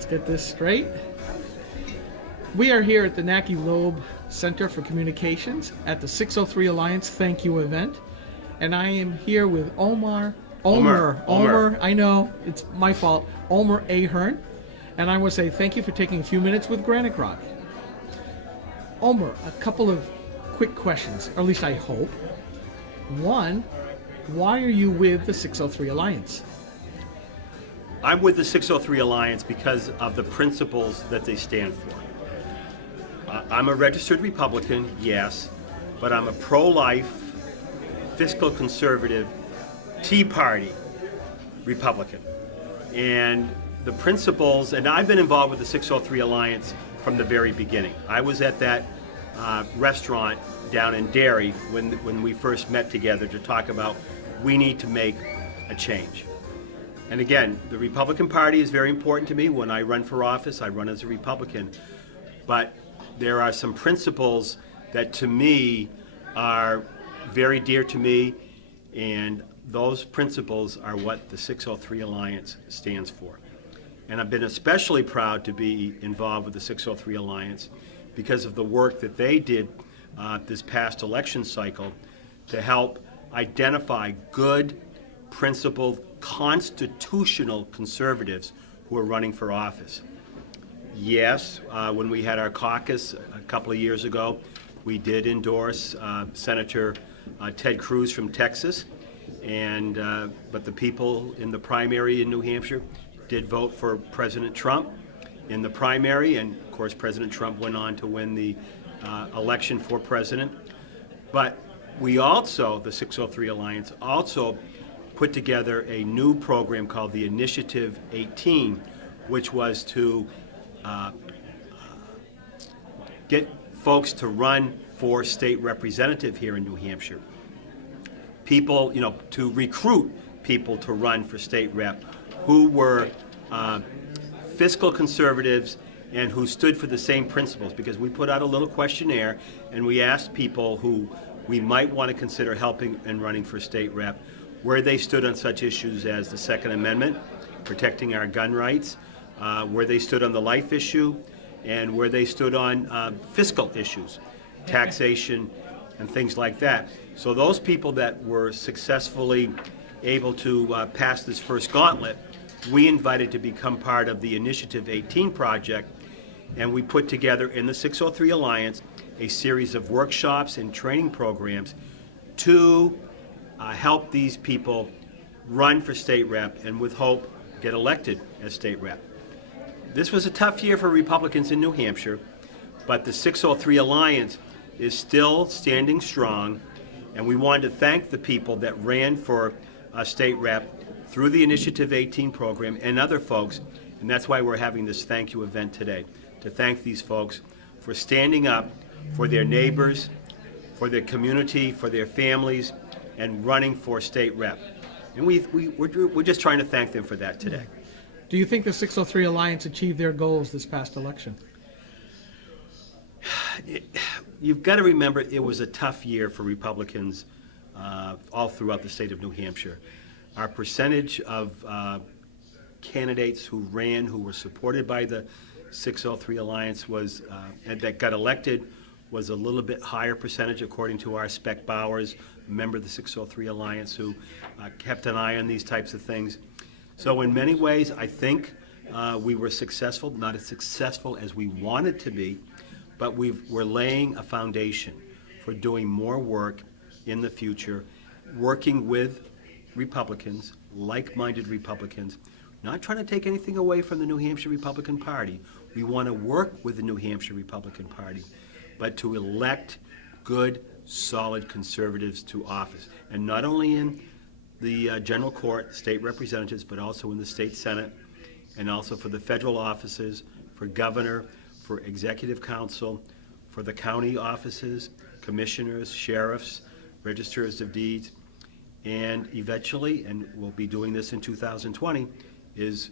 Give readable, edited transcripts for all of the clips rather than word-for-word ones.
Let's get this straight. We are here at the Naki Loeb Center for Communications at the 603 Alliance Thank You event. And I am here with Omer, I know, it's my fault, Omer Ahern. And I want to say thank you for taking a few minutes with Granite Rock. Omer, a couple of quick questions, or at least I hope. One, why are you with the 603 Alliance? I'm with the 603 Alliance because of the principles that they stand for. I'm a registered Republican, yes, but I'm a pro-life, fiscal conservative, Tea Party Republican. And the principles, and I've been involved with the 603 Alliance from the very beginning. I was at that restaurant down in Derry when we first met together to talk about we need to make a change. And again, the Republican Party is very important to me. When I run for office, I run as a Republican. But there are some principles that to me are very dear to me, and those principles are what the 603 Alliance stands for. And I've been especially proud to be involved with the 603 Alliance because of the work that they did this past election cycle to help identify good, principled, constitutional conservatives who are running for office. Yes, when we had our caucus a couple of years ago, we did endorse Senator Ted Cruz from Texas, and but the people in the primary in New Hampshire did vote for President Trump in the primary, and of course President Trump went on to win the election for president. But we also, the 603 Alliance, also put together a new program called the Initiative 18, which was to get folks to run for state representative here in New Hampshire. People, to recruit people to run for state rep who were fiscal conservatives and who stood for the same principles, because we put out a little questionnaire and we asked people who we might want to consider helping and running for state rep where they stood on such issues as the Second Amendment, protecting our gun rights, where they stood on the life issue, and where they stood on fiscal issues, taxation, and things like that. So those people that were successfully able to pass this first gauntlet, we invited to become part of the Initiative 18 project, and we put together in the 603 Alliance a series of workshops and training programs to help these people run for state rep and with hope get elected as state rep. This was a tough year for Republicans in New Hampshire, but the 603 Alliance is still standing strong, and we wanted to thank the people that ran for state rep through the Initiative 18 program and other folks, and that's why we're having this thank you event today, to thank these folks for standing up for their neighbors, for their community, for their families, and running for state rep. And we're just trying to thank them for that today. Do you think the 603 Alliance achieved their goals this past election? You've got to remember it was a tough year for Republicans all throughout the state of New Hampshire. Our percentage of candidates who ran, who were supported by the 603 Alliance was, and that got elected, was a little bit higher percentage according to our Spec Bowers, a member of the 603 Alliance who kept an eye on these types of things. So in many ways, I think we were successful, not as successful as we wanted to be, but we're laying a foundation for doing more work in the future, working with Republicans, like-minded Republicans, not trying to take anything away from the New Hampshire Republican Party. We want to work with the New Hampshire Republican Party, but to elect good, solid conservatives to office, and not only in the general court, state representatives, but also in the state senate, and also for the federal offices, for governor, for executive council, for the county offices, commissioners, sheriffs, registers of deeds, and eventually, and we'll be doing this in 2020, is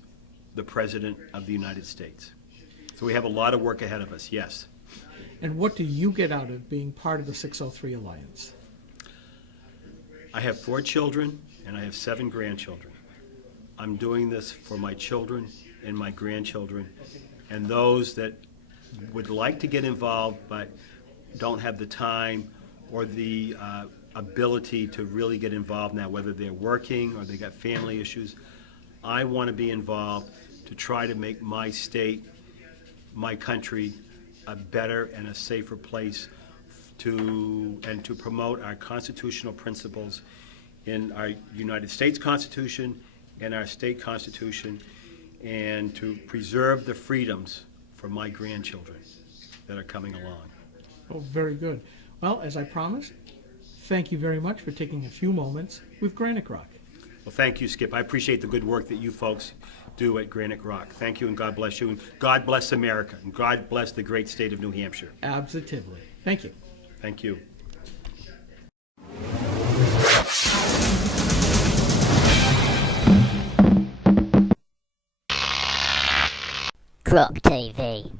the President of the United States. So we have a lot of work ahead of us, yes. And what do you get out of being part of the 603 Alliance? I have 4 children and I have 7 grandchildren. I'm doing this for my children and my grandchildren, and those that would like to get involved but don't have the time or the ability to really get involved now, whether they're working or they got family issues. I want to be involved to try to make my state, my country, a better and a safer place to promote our constitutional principles in our United States Constitution and our state constitution, and to preserve the freedoms for my grandchildren that are coming along. Oh, very good. Well, as I promised, thank you very much for taking a few moments with Granite Rock. Well, thank you, Skip. I appreciate the good work that you folks do at Granite Rock. Thank you, and God bless you, and God bless America, and God bless the great state of New Hampshire. Absolutely. Thank you. Thank you. Grok TV.